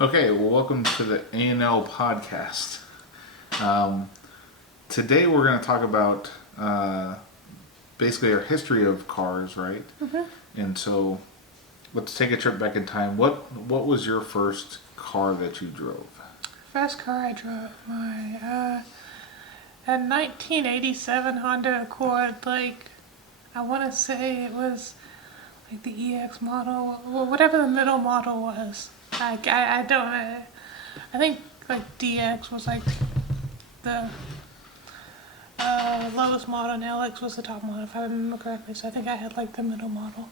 Okay, well, welcome to the A&L Podcast. Today we're going to talk about basically our history of cars, right? And so let's take a trip back in time. What was your first car that you drove? First car I drove, a 1987 Honda Accord. I want to say it was like the EX model, or whatever the middle model was. I don't. I think like DX was like the lowest model, and LX was the top model, if I remember correctly. So I think I had like the middle model.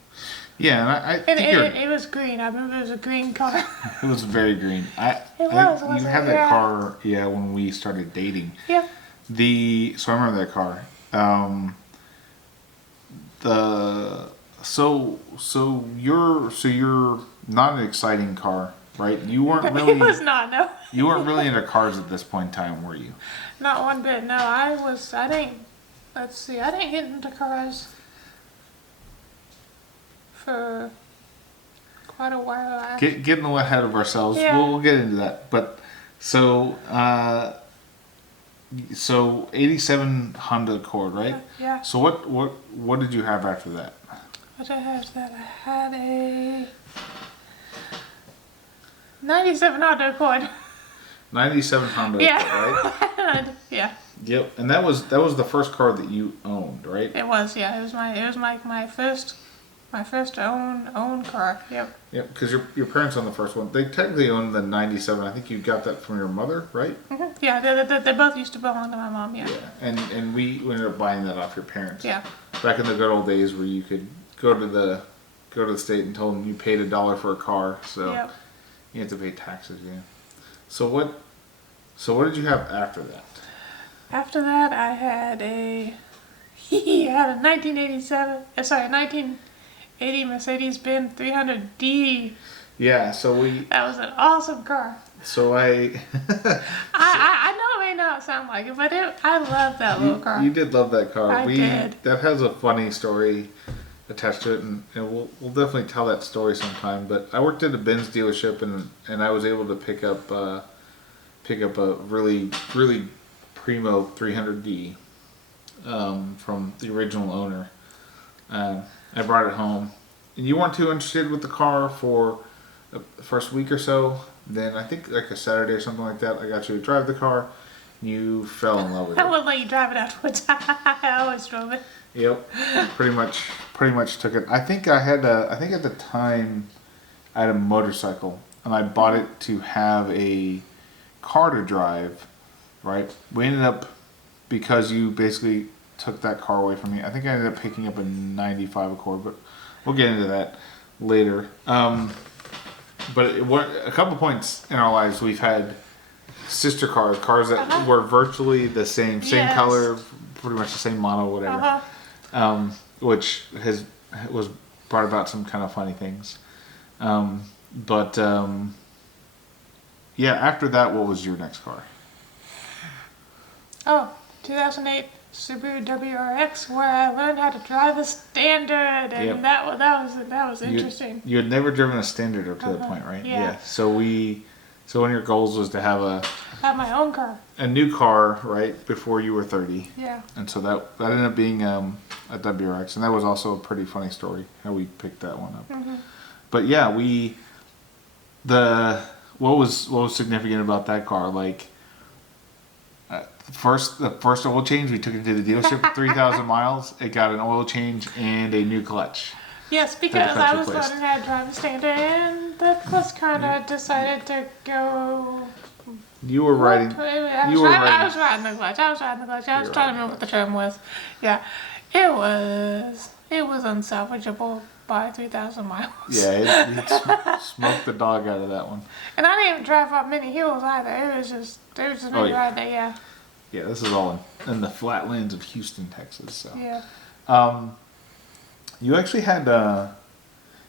Yeah, and I And think it was green. I remember it was a green car. it was very green. I think wasn't you it? had that Yeah. car, when we started dating. Yeah. So I remember that car. So you're not an exciting car, right? You weren't really It was not, no. you weren't really into cars at this point in time, were you? Not one bit. No, I didn't. Let's see. I didn't get into cars for quite a while. Getting ahead of ourselves. Yeah. We'll get into that. But so 87 Honda Accord, right? Yeah. So what did you have after that? What did I have after that? I had a 97 Honda Accord. 97 Honda Yeah. Accord, right? Yeah. Yep. And that was the first car that you owned, right? It was. Yeah. It was my first own car. Yep. Yep, because your parents owned the first one. They technically owned the 97. I think you got that from your mother, right? Yeah. They both used to belong to my mom. Yeah. Yeah. And we ended up buying that off your parents. Yeah. Back in the good old days where you could go to the state and tell them you paid $1 for a car, so Yep. you had to pay taxes. Yeah. So what did you have after that? After that, I had a 1980 Mercedes-Benz 300D. Yeah. That was an awesome car. So I I know it may not sound like it, but I love that little car. You did love that car. I did. That has a funny story attached to it, and we'll definitely tell that story sometime. But I worked at a Benz dealership, and I was able to pick up a really primo 300D from the original owner. I brought it home, and you weren't too interested with the car for the first week or so. Then I think like a Saturday or something like that, I got you to drive the car. You fell in love with I it. wouldn't let you drive it afterwards. I always drove it. Yep, pretty much took it. I think at the time I had a motorcycle, and I bought it to have a car to drive. Right, we ended up, because you basically took that car away from me. I think I ended up picking up a 95 Accord, but we'll get into that later. But a couple points in our lives we've had sister cars that were virtually the same Yes. color, pretty much the same model, whatever. Which was brought about some kind of funny things. Yeah, after that, what was your next car? Oh, 2008 Subaru WRX, where I learned how to drive a Standard, and Yep. that was interesting. You had never driven a Standard up to that point, right? Yeah. So one of your goals was to have I had my own car. a new car, right, before you were 30. Yeah. And so that ended up being a WRX, and that was also a pretty funny story how we picked that one up. But yeah, what was significant about that car? Like the first oil change, we took it to the dealership, 3,000 miles. It got an oil change and a new clutch. Yes, because I was replaced. learning how to drive a Standard, and the clutch kind of decided to go. You were riding. I was riding the clutch. I was trying to remember what the term was. Yeah, it was unsalvageable by 3,000 miles. Yeah, it smoked the dog out of that one. And I didn't even drive up many hills either. It was just me right there. Yeah. Yeah, this is all in the flatlands of Houston, Texas. So. Yeah. You actually had a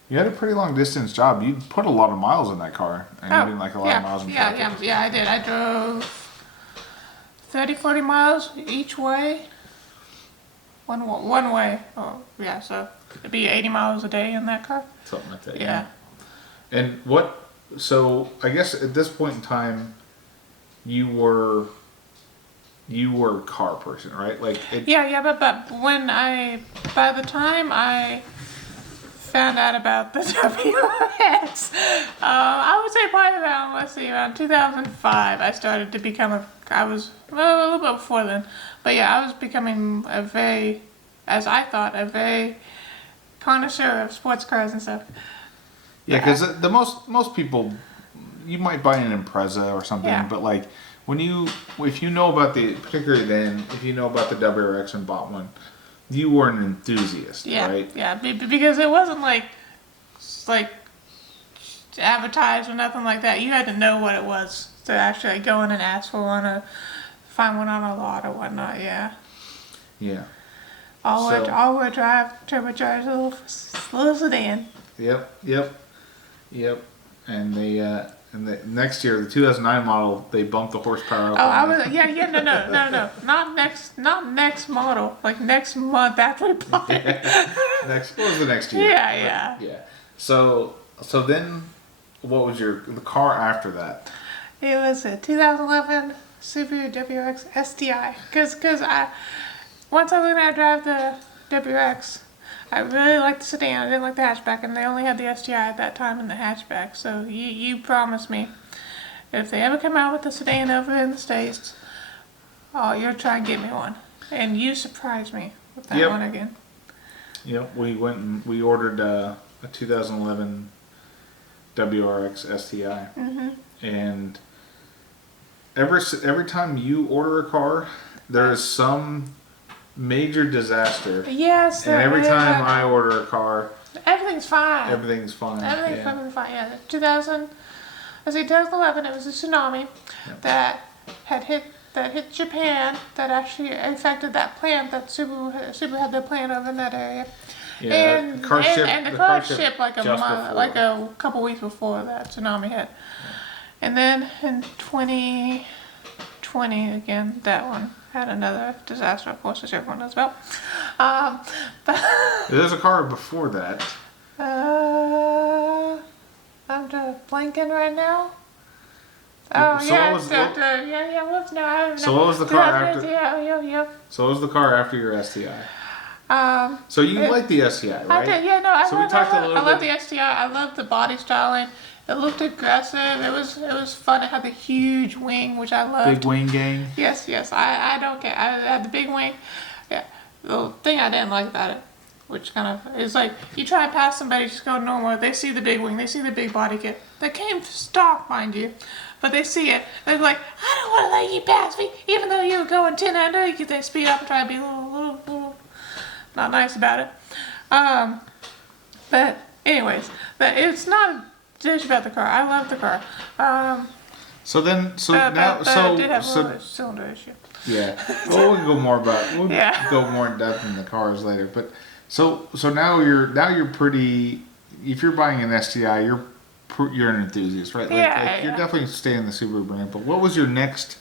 pretty long distance job. You put a lot of miles in that car, and you didn't like a lot of miles in traffic. Yeah, I did. I drove 30, 40 miles each way. One way. Oh, yeah, so it'd be 80 miles a day in that car. Something like that. Yeah. And what so I guess at this point in time, you were a car person, right? Like it, Yeah, but by the time I found out about the WRX, I would say probably around 2005, I started to become I was, well, a little bit before then, but yeah, I was becoming as I thought, a very connoisseur of sports cars and stuff. yeah, because the most people, you might buy an Impreza or something, Yeah. but like if you know about particularly then, if you know about the WRX and bought one, you were an enthusiast, Yeah, right? yeah, because it wasn't like advertised or nothing like that. You had to know what it was to actually go in and ask for one or find one on a lot or whatnot. Yeah. Yeah. All-wheel drive, turbocharged little sedan. Yep. And the next year, the 2009 model, they bumped the horsepower up. No, not next model, like next month after we bought it. What was the next year? Yeah. So then, what was the car after that? It was a 2011 Subaru WRX STI. Because once I learned how to drive the WRX, I really liked the sedan. I didn't like the hatchback, and they only had the STI at that time in the hatchback. So you promised me, if they ever come out with the sedan over in the States, you'll try and get me one. And you surprised me with that one again. Yep, we went and we ordered a 2011 WRX STI. Mm-hmm. And every time you order a car, there is some major disaster. Yes. And every time I order a car, everything's fine. Everything's fine. Fucking fine. Yeah. 2011. It was a tsunami that hit Japan. That actually affected that plant that Subaru had their plant over in that area. Yeah, and the car shipped like a couple weeks before that tsunami hit. And then in 2020 again, that one had another disaster, of course, which everyone knows about. But there's a car before that. I'm just blanking right now. So what was the car after? Yeah. So what was the car after your STI? So you like the STI, right? I did, yeah, no, I love the STI. I love the body styling. It looked aggressive. It was fun. It had the huge wing, which I loved. Big wing gang. Yes. I don't care. I had the big wing. Yeah. The thing I didn't like about it, which kind of is like you try and pass somebody, just go normal. They see the big wing. They see the big body kit. They came stock, mind you, but they see it. They're like, I don't want to let you pass me, even though you were going 10 under. They speed up and try to be a little not nice about it. But anyways, it's not a dish about the car. I love the car. It did have a cylinder issue. Yeah. Well, we'll go more go more in depth in the cars later. But so now you're pretty. If you're buying an STI, you're an enthusiast, right? You're definitely staying in the Subaru brand. But what was your next?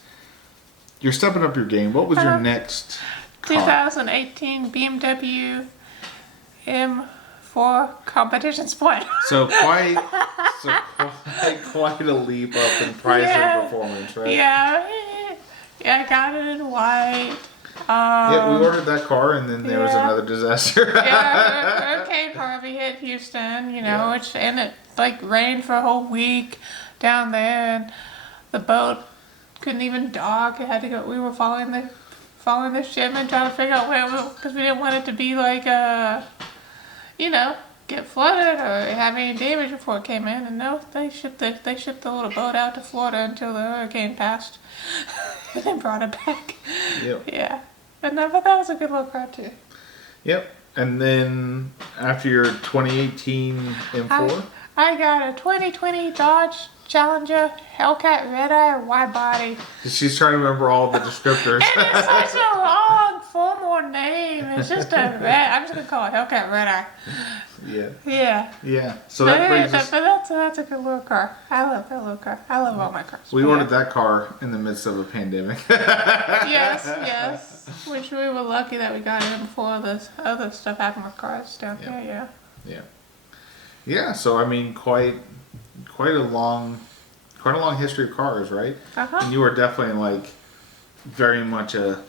You're stepping up your game. What was your next car? 2018 BMW M4 Competition Sport. So quite a leap up in price and performance, right? Yeah, I got it in white. We ordered that car, and then there was another disaster. Hurricane Harvey hit Houston, and it rained for a whole week down there, and the boat couldn't even dock. It had to go. We were following the shipment, trying to figure out where, because we didn't want it to be get flooded or have any damage before it came in. And no, they shipped the little boat out to Florida until the hurricane passed, and then brought it back. Yep. Yeah, but that was a good little car too. Yep. And then after your 2018 M4, I got a 2020 Dodge Challenger Hellcat Red Eye wide body. She's trying to remember all the descriptors. And it's such a long, formal name. It's just I'm just gonna call it Hellcat Red Eye. Yeah. So that brings us. But that's a good little car. I love that little car. I love all my cars. We ordered that car in the midst of a pandemic. Yes. Which we were lucky that we got it before this other stuff happened with cars down here. Yeah. Yeah. So I mean, quite quite a long history of cars, right? Uh-huh. And you were definitely like very much a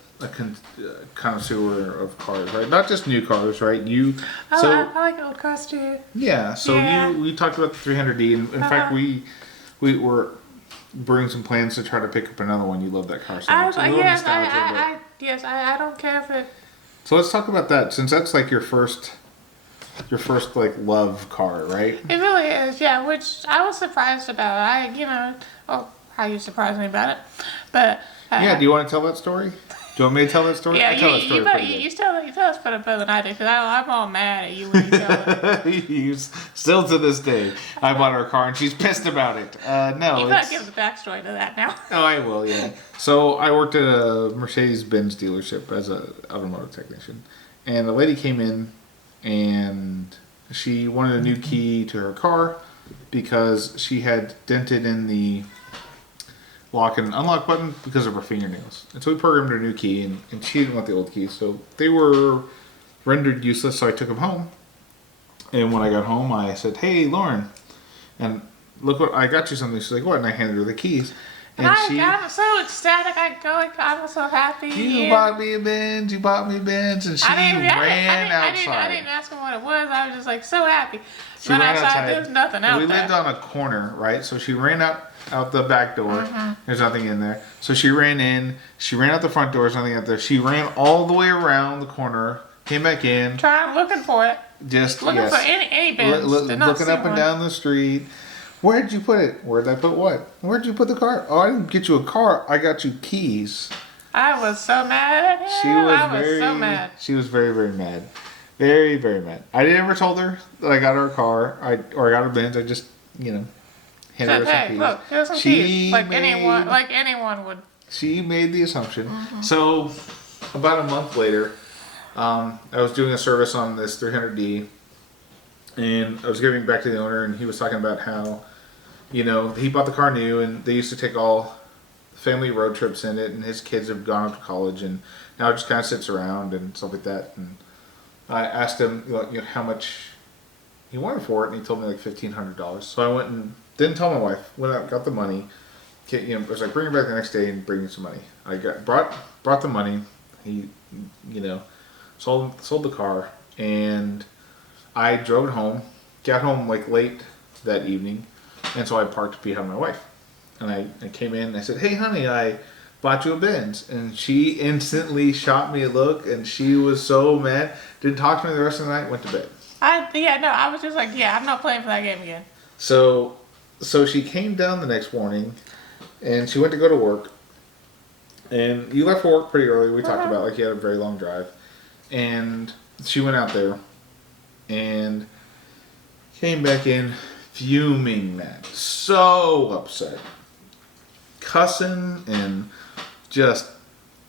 connoisseur of cars, right? Not just new cars, right? I like old cars too. Yeah. So Yeah. we talked about the 300D, and in fact we were brewing some plans to try to pick up another one. You love that car so much. Yes, I don't care if it. So let's talk about that, since that's like your first like love car, right? It really is, yeah. Which I was surprised about. How you surprised me about it, but. Yeah. Do you want to tell that story? Do you want me to tell that story? Yeah, I tell that story pretty good. you tell us better than I do, because I'm all mad at you when you tell it. Still to this day, I bought her a car and she's pissed about it. No, You gotta give the backstory to that now. Oh, I will, yeah. So I worked at a Mercedes-Benz dealership as an automotive technician, and a lady came in and she wanted a new key to her car because she had dented in the lock and unlock button because of her fingernails. And so we programmed her new key, and she didn't want the old keys. So they were rendered useless, so I took them home. And when I got home, I said, "Hey, Lauren, and look what I got you something." She's like, "What?" And I handed her the keys. And I'm so ecstatic. I'm so happy. You bought me a Benz. You bought me a Benz, and she ran outside. I didn't ask her what it was. I was just like so happy. She ran outside. There's nothing out there. We lived on a corner, right? So she ran out the back door. Mm-hmm. There's nothing in there. So she ran in. She ran out the front door. There's nothing out there. She ran all the way around the corner. Came back in. Looking for it. Just looking for any Benz. Looking up and down the street. Where'd you put it? Where'd I put what? Where'd you put the car? Oh, I didn't get you a car. I got you keys. I was so mad at him. I was so mad. She was very, very mad. Very, very mad. I never told her that I got her a car. I got her Benz. I just, handed her some keys. Look, here's some keys. Like anyone would. She made the assumption. Mm-hmm. So, about a month later, I was doing a service on this 300D, and I was giving it back to the owner, and he was talking about how, he bought the car new, and they used to take all family road trips in it, and his kids have gone off to college, and now it just kind of sits around and stuff like that. And I asked him how much he wanted for it, and he told me like $1,500. So I went and didn't tell my wife. Went out, got the money. I was like, bring it back the next day and bring me some money. I brought the money. He, sold the car, and I drove it home. Got home like late that evening, and so I parked behind my wife. And I came in and I said, "Hey, honey, I bought you a Benz." And she instantly shot me a look, and she was so mad. Didn't talk to me the rest of the night. Went to bed. I was just like, I'm not playing for that game again. So she came down the next morning, and she went to go to work. And you left for work pretty early. We talked about like you had a very long drive, and she went out there, and came back in fuming, mad, so upset, cussing, and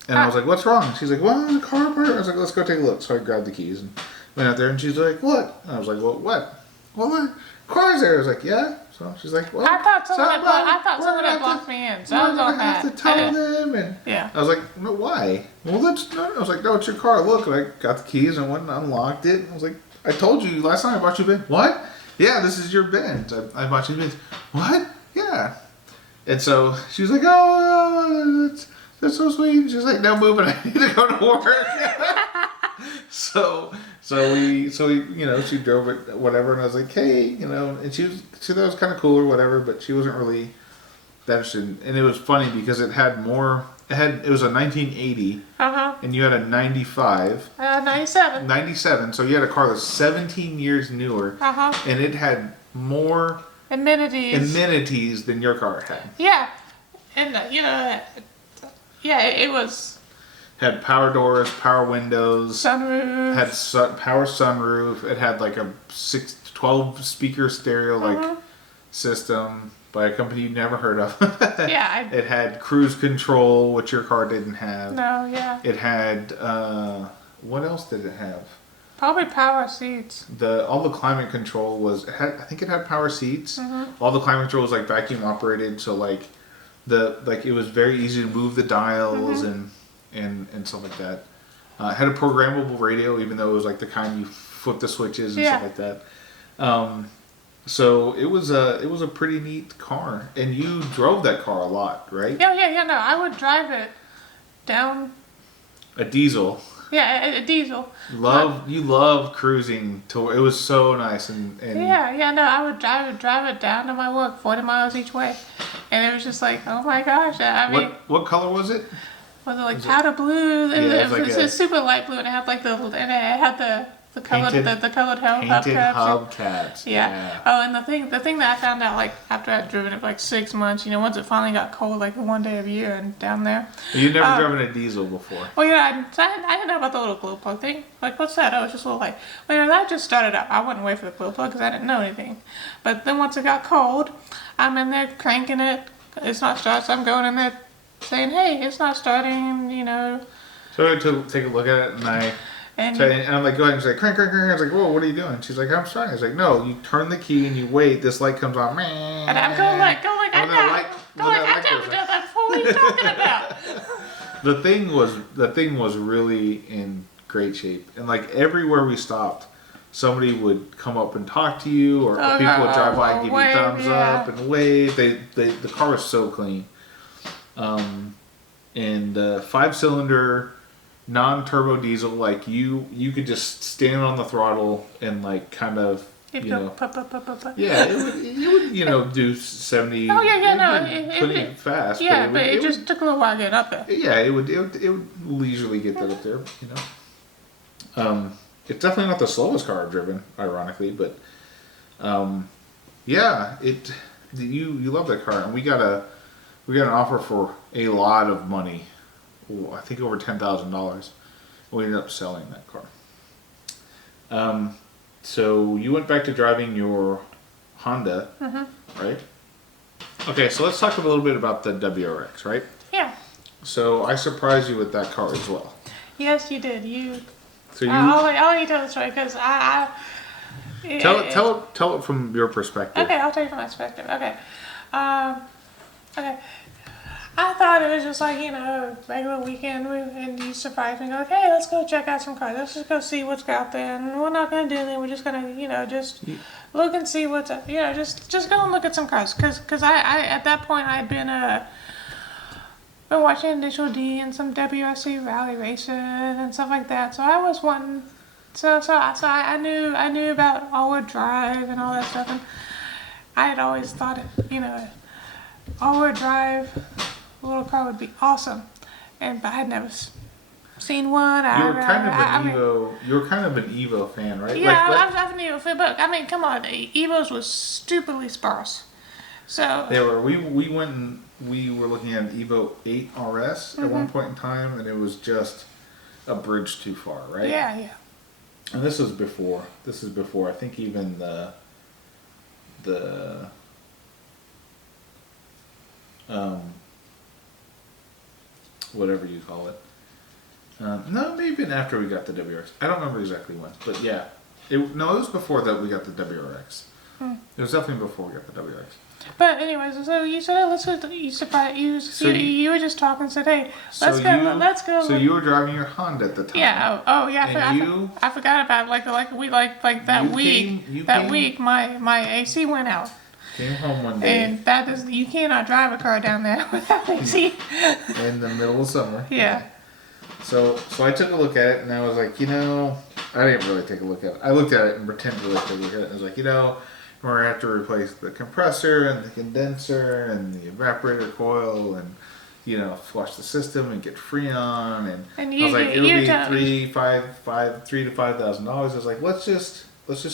I was like, "What's wrong?" She's like, "Well, the car part." I was like, "Let's go take a look." So I grabbed the keys and went out there, and she's like, "What?" And I was like, "Well, what? Well, what? Car's there." I was like, "Yeah." So she's like, "Well, I thought someone had blocked me in, so I was all mad. I have to tell them." And yeah. I was like, "No, why?" "Well, I was like, "No, it's your car. Look." And I got the keys and went and unlocked it. I was like, "I told you last time I bought you a Benz." "What?" "Yeah, this is your Benz. I bought you a Benz." "What?" "Yeah." And so she was like, "Oh, that's so sweet." She's like, "Now move it. I need to go to work." So we she drove it, whatever, and I was like, "Hey," and she thought it was kind of cool or whatever, but she wasn't really that interested. And it was funny because it was a 1980, and you had a 95, 97. So you had a car that's 17 years newer, and it had more amenities than your car had. Yeah, and it was. Had power doors, power windows, sunroof. Had power sunroof. It had like a 12 speaker stereo system by a company you never heard of. Yeah. It had cruise control, which your car didn't have. No, yeah. It had what else did it have? Probably power seats. All the climate control was. I think it had power seats. All the climate control was like vacuum operated, so it was very easy to move the dials and stuff like that. It had a programmable radio, even though it was like the kind you flip the switches and stuff like that. So it was a pretty neat car, and you drove that car a lot, right? Yeah. No, I would drive it down. A diesel. Yeah, a diesel. You love cruising to. It was so nice and Yeah. No, I would drive it down to my work, 40 miles each way, and it was just like, oh my gosh. I mean, what color was it? was it like powder blue? Yeah, it was super light blue, and it had like the colored painted hubcaps. Yeah. Oh, and the thing that I found out like after I'd driven it for like 6 months, once it finally got cold, like one day of year and down there. You'd never driven a diesel before. Well, yeah, I didn't know about the little glow plug thing. Like, what's that? Oh, it's just a little light. Well, that just started up. I wouldn't wait for the glow plug because I didn't know anything. But then once it got cold, I'm in there cranking it. It's not starting, so I'm going in there saying, hey, it's not starting, So I took a look at it, and I'm like, go ahead and say, crank. I was like, whoa, what are you doing? She's like, I'm starting. I was like, no, you turn the key and you wait. This light comes on. And I'm going like, I never done that before. What are you talking about? The thing was really in great shape. And like everywhere we stopped, somebody would come up and talk to you, or people would drive by and give you thumbs up and wave. The car was so clean. And 5-cylinder non-turbo diesel, like you could just stand on the throttle and like kind of yeah, it would do 70. Oh yeah, pretty fast. Yeah, but it just took a little while getting up there. Yeah, it would leisurely get that up there. It's definitely not the slowest car I've driven, ironically, but yeah, you love that car, and we got an offer for a lot of money. I think over $10,000. We ended up selling that car. So you went back to driving your Honda, right? Okay, so let's talk a little bit about the WRX, right? Yeah. So I surprised you with that car as well. Yes, you did. I'll let you tell the story because tell it from your perspective. Okay, I'll tell you from my perspective. Okay. Okay. I thought it was just like, regular weekend, and you surprised me. Like, hey, let's go check out some cars. Let's just go see what's out there. And we're not going to do anything. We're just going to, just look and see what's up. Just go and look at some cars. Because I at that point, I'd been watching Initial D and some WRC rally racing and stuff like that. So I was wanting, so I knew about all-wheel drive and all that stuff. And I had always thought, all-wheel drive little car would be awesome, but I had never seen one. You were kind of an Evo fan, right? Yeah, I was an Evo fan, but I mean, come on, Evos was stupidly sparse. So they were. We went and we were looking at an Evo 8 RS at one point in time, and it was just a bridge too far, right? Yeah. And this is before. I think even the whatever you call it. No, maybe even after we got the WRX. I don't remember exactly when, but yeah. It was before that we got the WRX. It was definitely before we got the WRX. But anyways, so you said, you were just talking and said, hey, let's go. So you were driving your Honda at the time. Yeah. Oh yeah. I forgot about that week my AC went out. Came home one day. And you cannot drive a car down there without AC. In the middle of summer. Yeah. So I took a look at it and I was like, I didn't really take a look at it. I looked at it and pretended to take a look at it. And I was like, we're going to have to replace the compressor and the condenser and the evaporator coil and, flush the system and get Freon. And I was like, it'll be $3,000 to $5,000. I was like, let's just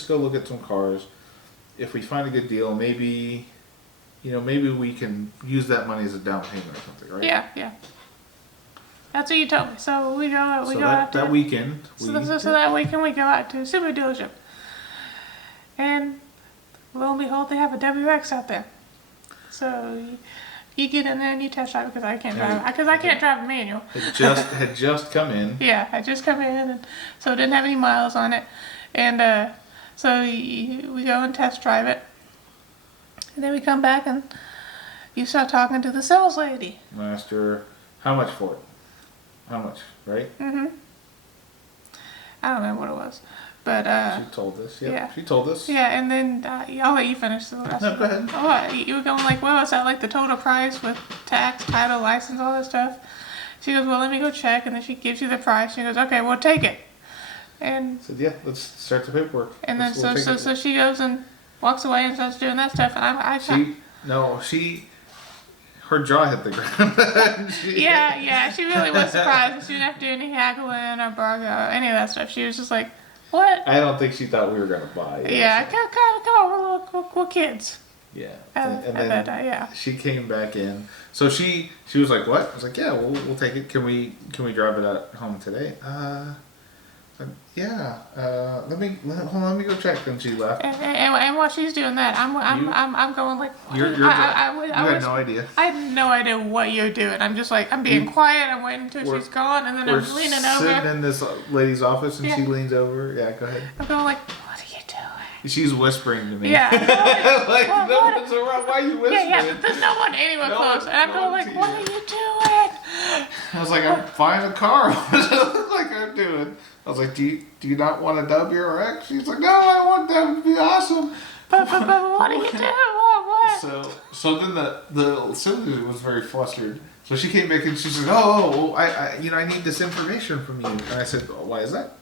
go look at some cars. If we find a good deal, maybe we can use that money as a down payment or something, right? Yeah. That's what you told me. So we go out that weekend. So that weekend we go out to a super dealership, and lo and behold, they have a WRX out there. So you get in there and you test drive because I can't drive a manual. It had just come in. Yeah, I just come in, and so it didn't have any miles on it, and so we go and test drive it, and then we come back and you start talking to the sales lady. Master, how much for it? How much, right? I don't remember what it was. But She told us. Yep, yeah. she told us. Yeah, and then I'll let you finish the rest. No, go ahead. Oh, you were going like, well, is that like the total price with tax, title, license, all that stuff? She goes, well, let me go check, and then she gives you the price. She goes, okay, well, take it. And I said, yeah, let's start the paperwork. and then We'll take it. so she goes and walks away and starts doing that stuff, and her jaw hit the ground. yeah, she really was surprised. She didn't have to do any haggling or bargain or any of that stuff. She was just like, what? I don't think she thought we were gonna buy it. Yeah, come on, we're kids. Yeah. And then yeah. She came back in. So she was like, "What?" I was like, "Yeah, we'll take it. Can we drive it at home today?" Yeah. Let me go check. And she left. And while she's doing that, I'm going like, You had no idea. I had no idea what you're doing. I'm just like, I'm being quiet. I'm waiting until she's gone, and then I'm leaning over. We're sitting in this lady's office, and she leans over. Yeah, go ahead. I'm going like, what are you doing? She's whispering to me. Yeah. Like, no one's around. Why are you whispering? Yeah, there's no one anywhere close. And I'm going like, what are you doing? I was like, I'm buying a car. What does it look like I'm doing? I was like, do you not want a WRX? She's like, no, I want that to be awesome. But what are you doing? What? So then the cylinder was very flustered. So she came back and she said, oh, I need this information from you. And I said, oh, why is that?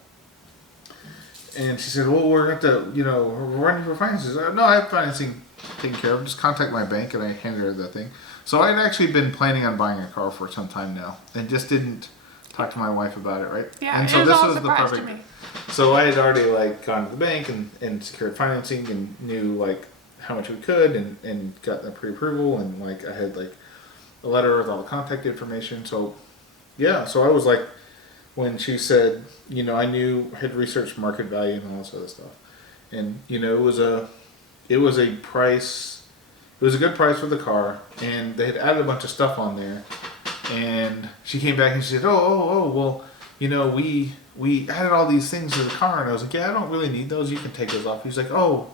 And she said, well, we're going to, we're running for finances. No, I have financing taken care of. Just contact my bank. And I handed her that thing. So I'd actually been planning on buying a car for some time now. And just didn't talk to my wife about it, right? Yeah, and so it was this all was a the surprise perfect. to me. So I had already gone to the bank and secured financing and knew how much we could and got the pre-approval and I had a letter with all the contact information. So yeah, so I was like, when she said, I had researched market value and all this other stuff, and it was a price. It was a good price for the car, and they had added a bunch of stuff on there. And she came back and she said, oh, well, we added all these things to the car. And I was like, yeah, I don't really need those. You can take those off. He's like, oh,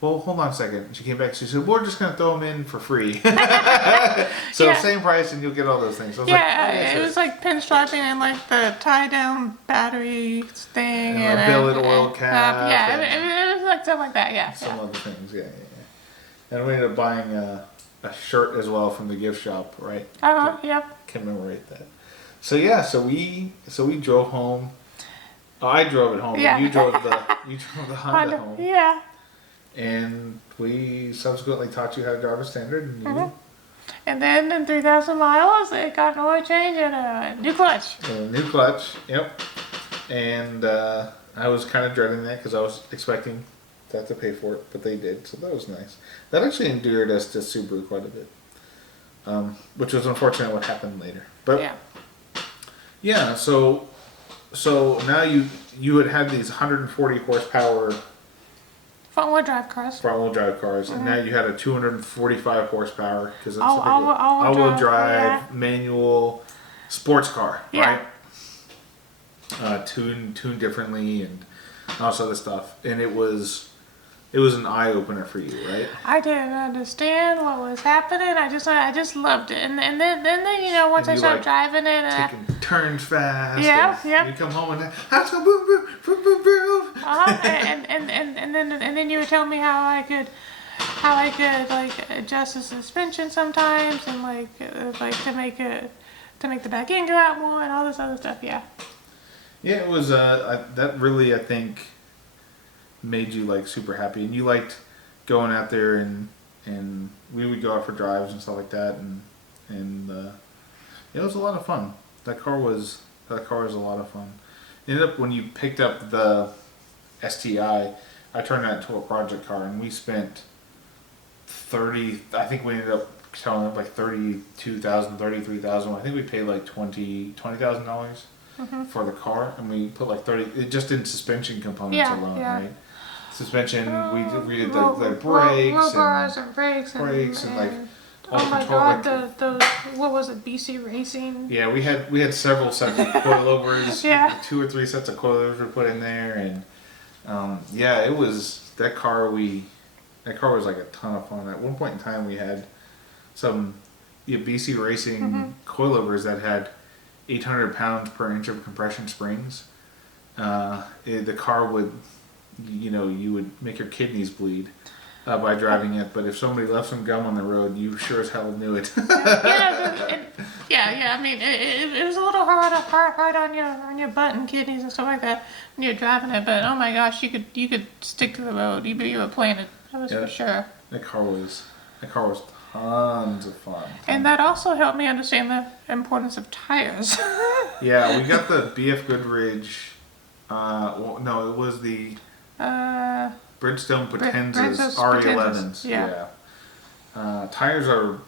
well, hold on a second. And she came back and she said, we're just going to throw them in for free. So same price and you'll get all those things. So I was it was like pinstriping and the tie-down battery thing. And a billet oil cap. It was like stuff like that, yeah. Some other things, yeah. And we ended up buying a shirt as well from the gift shop, right? Yep. Commemorate that. So yeah, so we drove home. Oh, I drove it home. Yeah. You drove the Honda home. Yeah. And we subsequently taught you how to drive a standard. And, and then in 3,000 miles, it got an oil change and a new clutch. Yep. And I was kind of dreading that because I was expecting to have to pay for it, but they did, so that was nice. That actually endeared us to Subaru quite a bit. Which was unfortunate what happened later. But yeah, so now you had these 140 horsepower front-wheel drive cars, and now you had a 245 horsepower because it's all-wheel drive manual sports car, right? Tuned differently and all this other stuff, and it was an eye opener for you, right? I didn't understand what was happening. I just loved it, and then once I started driving it, taking turns fast. Yeah. You come home and let's go boom boom boom boom boom. And then you would tell me how I could adjust the suspension sometimes and to make the back end go out more and all this other stuff. Yeah. Yeah, it was that really I think made you super happy, and you liked going out there and we would go out for drives and stuff like that, and it was a lot of fun. That car was a lot of fun. It ended up when you picked up the STI, I turned that into a project car, and we spent I think we ended up selling it $32,000, $33,000. I think we paid $20,000 for the car, and we put it just in suspension components alone, right? Suspension, we did the brakes and brakes and oh my god, the what was it, BC Racing? Yeah, we had several sets of coilovers. Yeah. 2 or 3 sets of coilovers were put in there, and it was that car was a ton of fun. At one point in time, we had some BC Racing coilovers that had 800 pounds per inch of compression springs. The car would you would make your kidneys bleed by driving it. But if somebody left some gum on the road, you sure as hell knew it. Yeah. I mean, it was a little hard on your butt and kidneys and stuff like that when you're driving it. But oh my gosh, you could stick to the road. You were playing it. That was for sure. That car was tons of fun. And that also helped me understand the importance of tires. Yeah, we got the BF Goodrich. Well, no, it was the Bridgestone Potenzas R11s. Yeah. Tires are,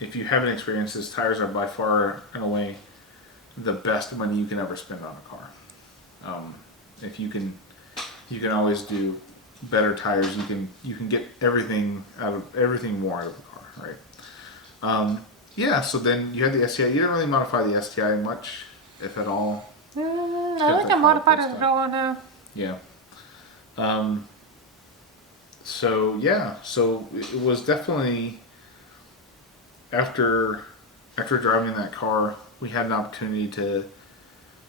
if you haven't experienced this, tires are by far and away the best money you can ever spend on a car. If you can always do better tires. You can get everything more out of the car, right? Yeah. So then you had the STI. You didn't really modify the STI much, if at all. I don't think I modified it at all now. Yeah. So it was definitely after driving that car, we had an opportunity to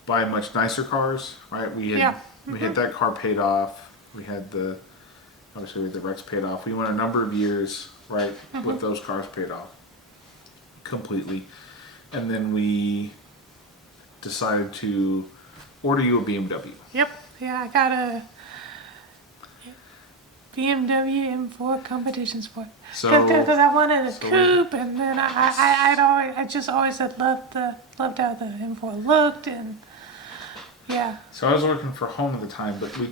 buy much nicer cars, right? We had that car paid off. We had the Rex paid off. We went a number of years, right, with those cars paid off completely, and then we decided to order you a BMW. Yep. Yeah, I got a BMW M4 competition sport. Because I wanted a coupe, and then I just always had loved how the M4 looked, and yeah. So I was working for home at the time, but you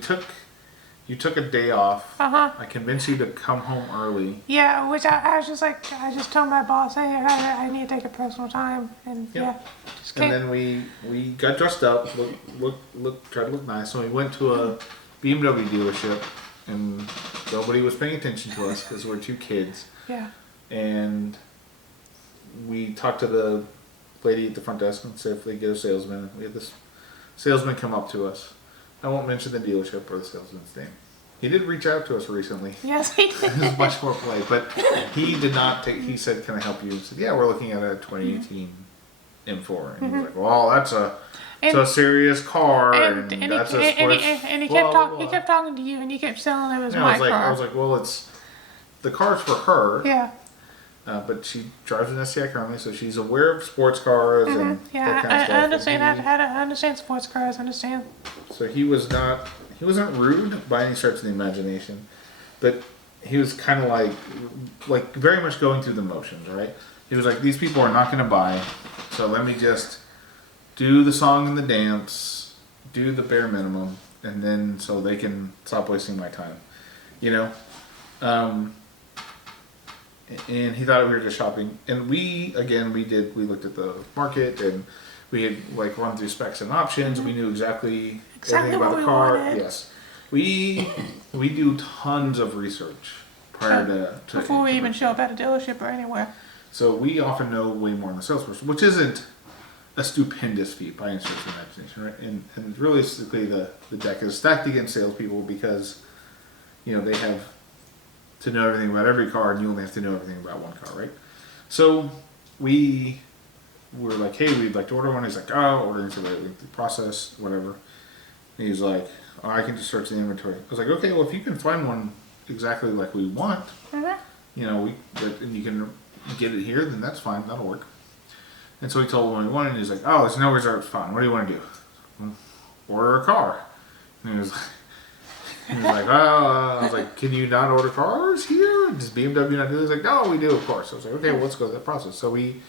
took a day off. I convinced you to come home early. Yeah, which I was just like, I just told my boss, hey, I need to take a personal time, and just came. And then we got dressed up, tried to look nice. So we went to a BMW dealership, and nobody was paying attention to us because we're two kids. Yeah. And we talked to the lady at the front desk and said if they get a salesman. We had this salesman come up to us. I won't mention the dealership or the salesman's name. He did reach out to us recently. Yes, he did. It was much more polite, but he did not take. He said, "Can I help you?" He said, "Yeah, we're looking at a 2018 M4." And he was like, "Well, that's a serious car, and that's a sports." And he kept talking to you, and you kept telling him it was my car. I was like, "Well, the car's for her." Yeah. But she drives an STI currently, so she's aware of sports cars and that kind of stuff. I understand. I understand sports cars. I understand. So he wasn't rude by any stretch of the imagination, but he was kind of like very much going through the motions, right? He was like, these people are not going to buy, so let me just do the song and the dance, do the bare minimum, and then so they can stop wasting my time, And he thought we were just shopping, and we looked at the market, and we had run through specs and options. We knew exactly everything about the car. Wanted. Yes, we do tons of research prior to before we even show up at a dealership or anywhere. So we often know way more than the salesperson, which isn't a stupendous feat by any stretch of imagination, right? And realistically, the deck is stacked against salespeople because they have to know everything about every car, and you only have to know everything about one car, right? So we were like, hey, we'd like to order one. He's like, oh, ordering the process, whatever. And he's like, oh, I can just search the inventory. I was like, okay, well, if you can find one exactly like we want, and you can get it here, then that's fine, that'll work. And so we told him what we wanted, and he's like, oh, there's no reserves, fine, what do you want to do? Order a car. And he was like, oh, I was like, can you not order cars here? Does BMW not do this? He's like, no, we do, of course. I was like, okay, well, let's go through that process. So we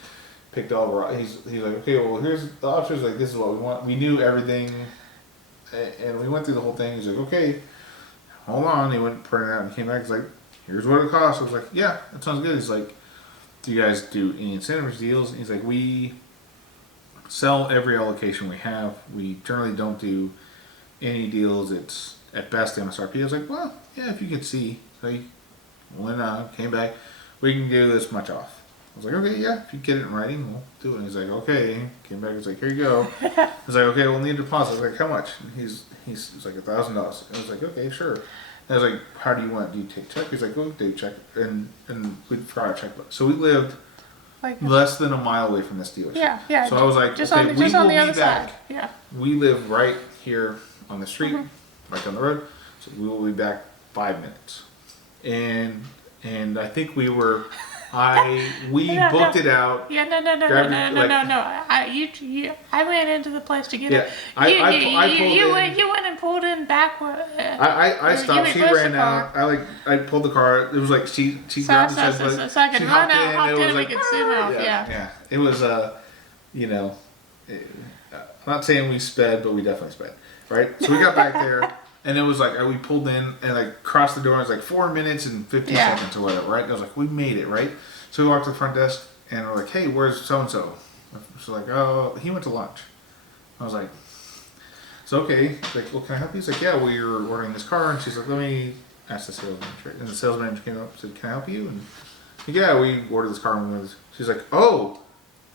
picked all of our, he's like, okay, well, here's the options, like, this is what we want. We knew everything, and we went through the whole thing. He's like, okay, hold on. He went, printed it out, and came back. He's like, here's what it costs. I was like, yeah, that sounds good. He's like, do you guys do any incentives, deals? And he's like, we sell every allocation we have. We generally don't do any deals. It's at best MSRP. I was like, well, yeah, if you could see. So he went out, came back, we can do this much off. I was like, okay, yeah, if you get it in writing, we'll do it. And he's like, okay. Came back, he's like, here you go. I was like, okay, we'll need a deposit. I was like, how much? And he's like, $1,000. I was like, okay, sure. And I was like, how do you want it? Do you take check? He's like, oh, take check. And we forgot our checkbook. So we lived less than a mile away from this dealership. Yeah. So I was like, just okay, on the other side. Yeah. We live right here on the street, right down the road. So we will be back 5 minutes. And I think we booked it out. Yeah, no. I ran into the place to get Yeah, it. I pulled in. You went and pulled in backward. I stopped. She ran out. I pulled the car. It was like she grabbed the said, so I could run out, hop in, was and we like, could zoom out. Yeah. It was I'm not saying we sped, but we definitely sped. Right. So we got back there. And it was like, we pulled in and like crossed the door. And it was like 4 minutes and 50 seconds or whatever, right? And I was like, we made it, right? So we walked to the front desk and we're like, hey, where's so and so? She's like, oh, he went to lunch. I was like, so okay. Like, well, can I help you? He's like, yeah, well, you're ordering this car. And she's like, let me ask the sales manager. And the sales manager came up and said, can I help you? And yeah, we ordered this car. And she's like, oh,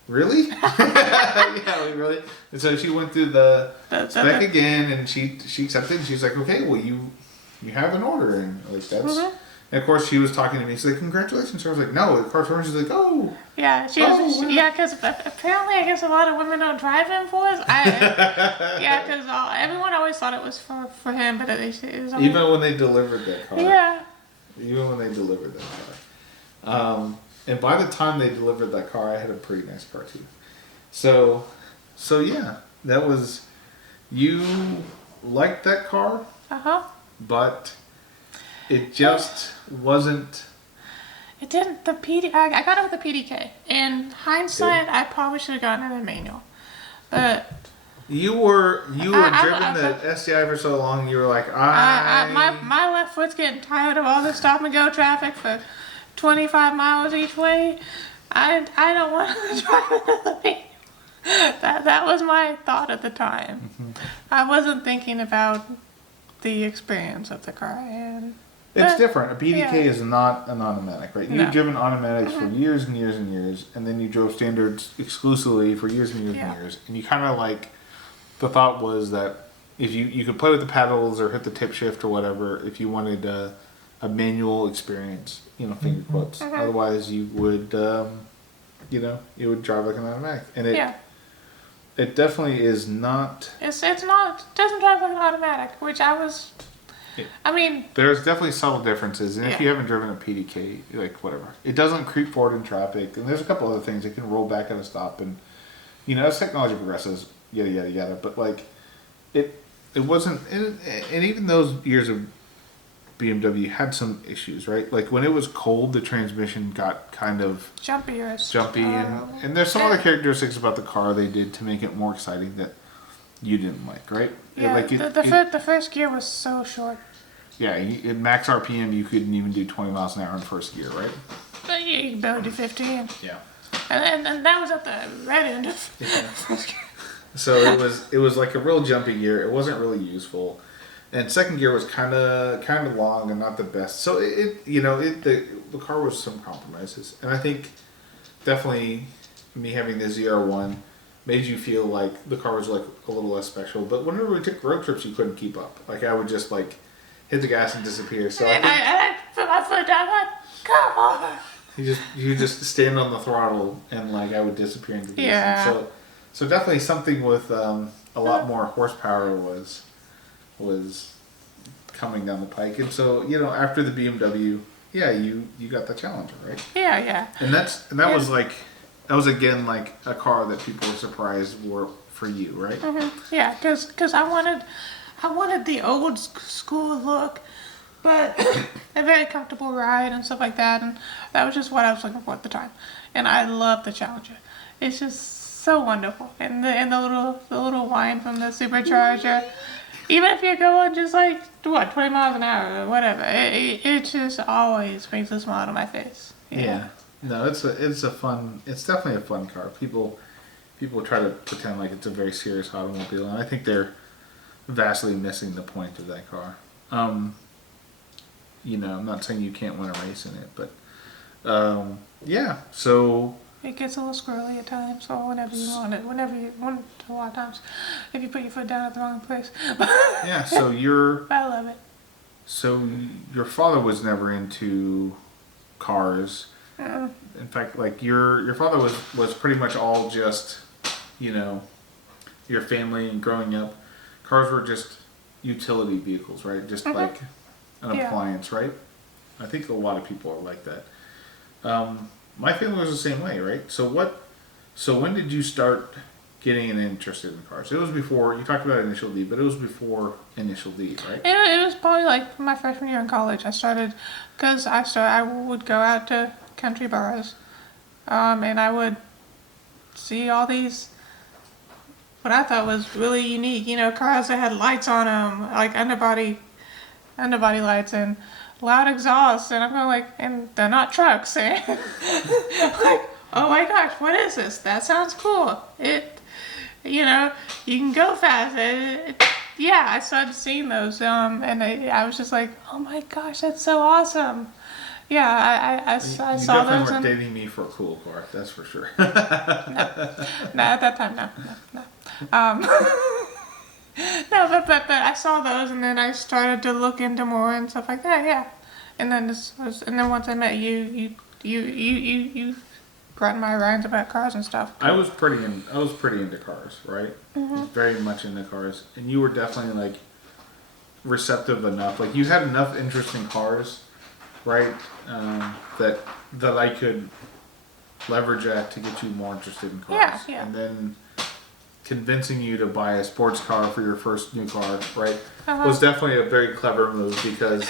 really? Yeah, we really. And so she went through the spec again, and she accepted. And she's like, "Okay, well, you have an order, and like that's." Mm-hmm. And of course, she was talking to me. She's like, "Congratulations!" So I was like, "No." The car's running. She's like, "Oh." Yeah, because apparently, I guess a lot of women don't drive M4s. Because everyone always thought it was for him, but it was only, even when they delivered that car. Yeah. Even when they delivered that car. And by the time they delivered that car, I had a pretty nice car too. So yeah, that was, you liked that car, but it just wasn't. It didn't. I got it with the PDK. In hindsight, I probably should have gotten it in manual, but. You were driven the STI for so long. You were like, my left foot's getting tired of all the stop and go traffic for 25 miles each way. I don't want to drive another manual. That was my thought at the time. Mm-hmm. I wasn't thinking about the experience of the car. It's different. A PDK is not an automatic, right? You've driven automatics for years and years and years, and then you drove standards exclusively for years and years and years, and you kind of like. The thought was that if you could play with the paddles or hit the tip shift or whatever, if you wanted a manual experience, finger quotes. Mm-hmm. Otherwise, you would, you would drive like an automatic, and it definitely is not. It's not. It doesn't drive like an automatic, which I was. I mean, there's definitely subtle differences, and if you haven't driven a PDK, like whatever, it doesn't creep forward in traffic, and there's a couple other things. It can roll back at a stop, and as technology progresses. Yada yada yada, but like, it wasn't, and even those years of BMW had some issues, right? Like when it was cold, the transmission got kind of jumpy, and there's some other characteristics about the car they did to make it more exciting that you didn't like, right? Yeah, the first gear was so short. Yeah, at max RPM, you couldn't even do 20 miles an hour in first gear, right? But you could barely do 15. Yeah, and that was at the red end of first gear. So it was like a real jumpy gear. It wasn't really useful, and second gear was kind of long and not the best. So the car was some compromises, and I think definitely me having the ZR1 made you feel like the car was like a little less special. But whenever we took road trips, you couldn't keep up. Like I would just like hit the gas and disappear. So I put my foot down. Like, come on. You just stand on the throttle and like I would disappear into the distance. So definitely something with a lot more horsepower was coming down the pike, and so after the BMW, you got the Challenger, right? Yeah. And that was again like a car that people were surprised were for you, right? Mm-hmm. Yeah, because I wanted the old school look, but a very comfortable ride and stuff like that, and that was just what I was looking for at the time. And I love the Challenger. It's just so wonderful, and the little whine from the supercharger. Even if you're going just like 20 miles an hour or whatever, it just always brings a smile to my face. Yeah. No, it's definitely a fun car. People try to pretend like it's a very serious automobile, and I think they're vastly missing the point of that car. I'm not saying you can't win a race in it, but so. It gets a little squirrely at times, or whenever you want it. Whenever you want it, a lot of times, if you put your foot down at the wrong place. Yeah, so I love it. So your father was never into cars. In fact, like your father was pretty much all just, your family and growing up. Cars were just utility vehicles, right? Just like an appliance, right? I think a lot of people are like that. My family was the same way, right? So when did you start getting interested in cars? It was before, you talked about Initial D, but it was before Initial D, right? It was probably like my freshman year in college. I started, because I would go out to country boroughs, and I would see all these, what I thought was really unique, cars that had lights on them, like underbody lights and loud exhaust, and I'm going like, and they're not trucks, and like, oh my gosh, what is this? That sounds cool. You can go fast. Yeah, I started seeing those, and I was just like, oh my gosh, that's so awesome. Yeah, I saw those. You definitely weren't dating me for a cool car, that's for sure. No, at that time, no. No, but I saw those, and then I started to look into more and stuff like that. Yeah, and then once I met you brought my minds about cars and stuff. I was pretty into cars, right? Very much into cars, and you were definitely like receptive enough. Like you had enough interest in cars, right? That I could leverage that to get you more interested in cars. Yeah. And then convincing you to buy a sports car for your first new car, right, was definitely a very clever move because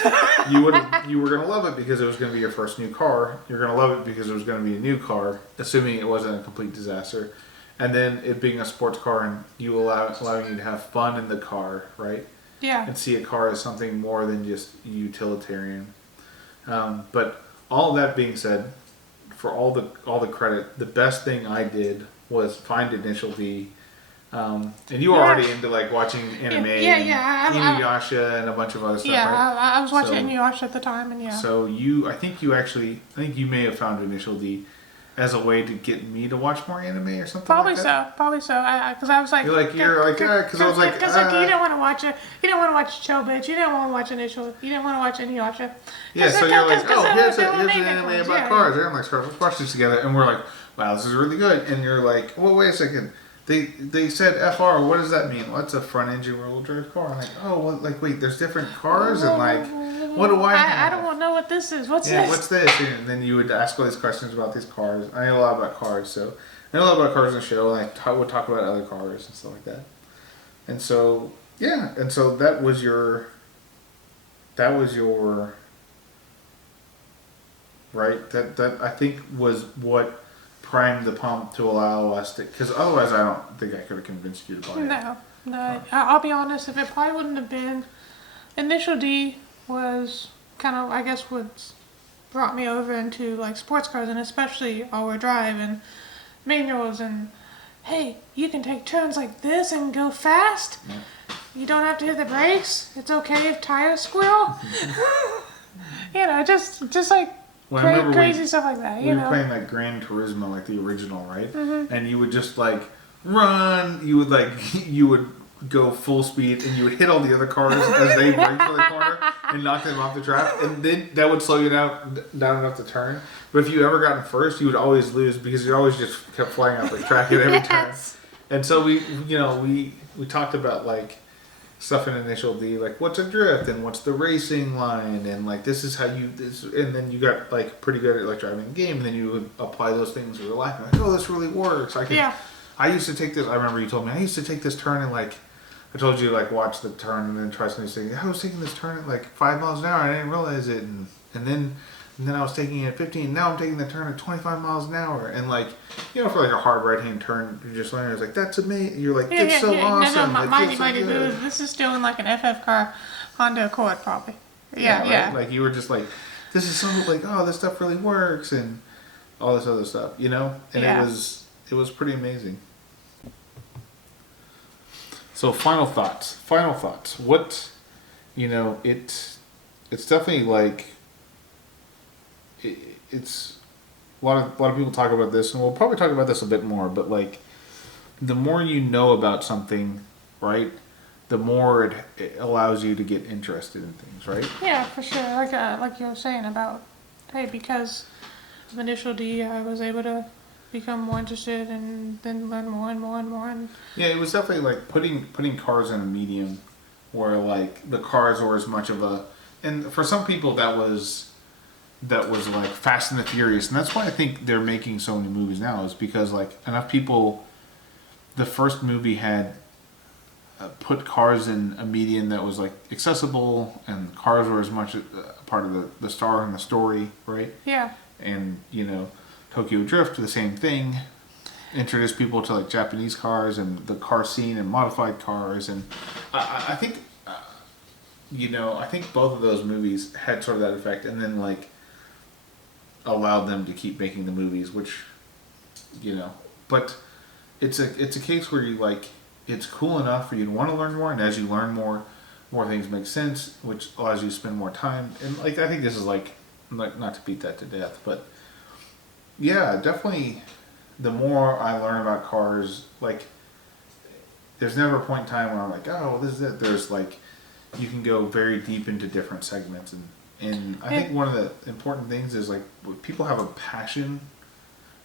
you were going to love it because it was going to be your first new car. You're going to love it because it was going to be a new car, assuming it wasn't a complete disaster. And then it being a sports car and you allowing you to have fun in the car, right? Yeah. And see a car as something more than just utilitarian. But all that being said, for all the credit, the best thing I did was find Initial D. And you were already into like watching anime, and Inuyasha and a bunch of other stuff. Yeah, right? I was watching Inuyasha at the time, and yeah. So I think you may have found Initial D as a way to get me to watch more anime or something. Probably like that. Probably so. Because I was like, because I was like, because you didn't want to watch it. You didn't want to watch Chobits. You didn't want to watch You didn't want to watch Inuyasha. Yeah, so you're like, here's an anime about cars. Everyone likes cars. Let's watch this together. And we're like, wow, this is really good. And you're like, well, wait a second. They said FR. What does that mean? What's a front engine rear-wheel drive car? I'm like, oh, well, like wait, there's different cars and like, what do I have? I don't know what this is. What's yeah, this? What's this? And then you would ask all these questions about these cars. I know a lot about cars, so I know a lot about cars in the show. And I would talk about other cars and stuff like that. And so that was your right. That I think was what primed the pump to allow us to, because otherwise I don't think I could have convinced you to buy it. No. I'll be honest, if it probably wouldn't have been, Initial D was kind of, I guess, what brought me over into like sports cars, and especially all-wheel drive and manuals, and hey, you can take turns like this and go fast. Yeah. You don't have to hit the brakes. It's okay if tires squeal. Just like crazy stuff like that. We were playing that Gran Turismo, like the original, right? And you would just like run. You would go full speed, and you would hit all the other cars as they brake for the corner and knock them off the track, and then that would slow you down enough to turn. But if you ever got in first, you would always lose because you always just kept flying off the track at every turn. And so we talked about like stuff in Initial D, like what's a drift and what's the racing line, and like this is how and then you got like pretty good at like driving the game, and then you would apply those things in real life. And like, oh, this really works. I used to take this. I remember you told me I used to take this turn and like I told you like watch the turn and then try something. I was taking this turn at like 5 miles an hour. I didn't realize it, and then I was taking it at 15. Now I'm taking the turn at 25 miles an hour, and like for like a hard right hand turn, you're just learning. It's like that's amazing. You're like it's so awesome. No, this is still in like an FF car, Honda Accord probably. Yeah. Right? Like you were just like, this is so like this stuff really works and all this other stuff, and it was pretty amazing. So final thoughts. What, it's definitely like, it's a lot of people talk about this, and we'll probably talk about this a bit more. But like, the more you know about something, right, the more it allows you to get interested in things, right? Yeah, for sure. Like you were saying about, hey, because of Initial D, I was able to become more interested and then learn more and more and more. And yeah, it was definitely like putting cars in a medium where like the cars were as much of a, and for some people that was like Fast and the Furious, and that's why I think they're making so many movies now, is because like enough people. The first movie had put cars in a medium that was like accessible, and cars were as much a part of the star and the story, right? Yeah. And you know, Tokyo Drift, the same thing. Introduced people to like Japanese cars and the car scene and modified cars, and I think you know, I think both of those movies had sort of that effect, and then like allowed them to keep making the movies, which you know, but it's a case where you like it's cool enough for you to want to learn more, and as you learn more, more things make sense, which allows you to spend more time. And like I think this is like not to beat that to death, but yeah, definitely. The more I learn about cars, like there's never a point in time where I'm like, oh, this is it. There's like you can go very deep into different segments, and I think one of the important things is like when people have a passion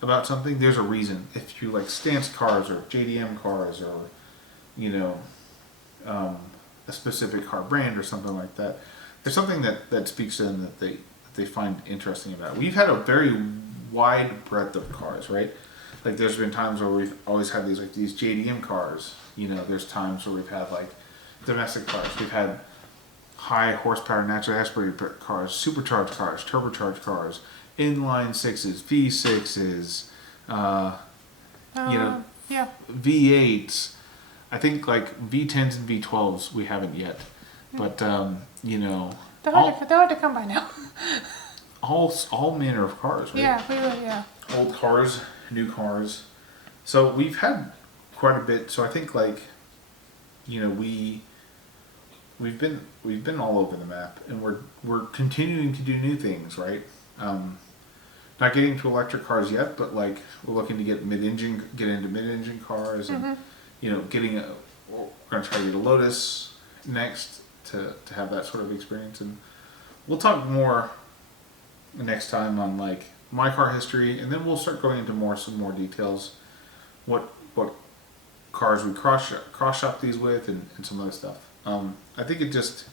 about something, there's a reason. If you like Stance cars or JDM cars or you know a specific car brand or something like that, there's something that speaks to them that they find interesting about it. We've had a very wide breadth of cars, right? Like there's been times where we've always had these JDM cars. You know, there's times where we've had like domestic cars. We've had high horsepower natural aspirated cars, supercharged cars, turbocharged cars, inline sixes, V6s, you know, Yeah. V8s. I think like V10s and V12s we haven't yet, but you know, They're hard to come by now. all manner of cars, right? Yeah, really, yeah. Old cars, new cars. So we've had quite a bit. So I think like, you know, we've been all over the map, and we're continuing to do new things, right? Not getting to electric cars yet, but like we're looking to get into mid-engine cars, and you know, we're gonna try to get a Lotus next to have that sort of experience, and we'll talk more next time on like my car history, and then we'll start going into some more details, what cars we cross shop these with, and some other stuff. I think it just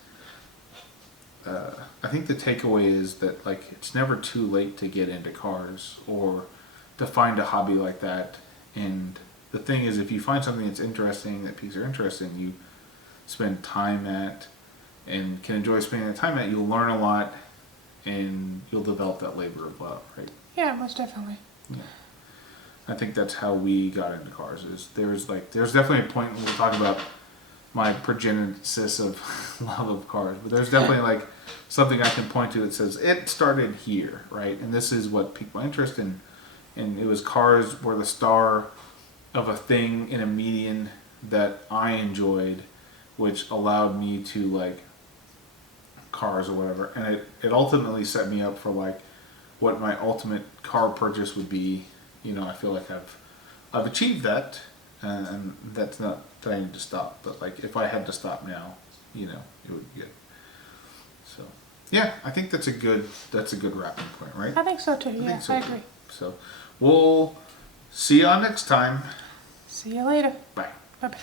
I think the takeaway is that like it's never too late to get into cars or to find a hobby like that. And the thing is, if you find something that's interesting, that piques your interest, and you spend time at and can enjoy spending that time at, you'll learn a lot, and you'll develop that labor of love, right? Yeah, most definitely. Yeah. I think that's how we got into cars. There's definitely a point when we talk about my progenesis of love of cars, but there's definitely like something I can point to that says it started here, right? And this is what piqued my interest in, and it was cars were the star of a thing in a median that I enjoyed, which allowed me to like cars or whatever, and it ultimately set me up for like what my ultimate car purchase would be. You know, I feel like I've achieved that, and that's not that I need to stop. But like, if I had to stop now, you know, it would be good. So, yeah, I think that's a good wrapping point, right? I think so too. Yeah, I agree. So, we'll see y'all next time. See you later. Bye. Bye bye.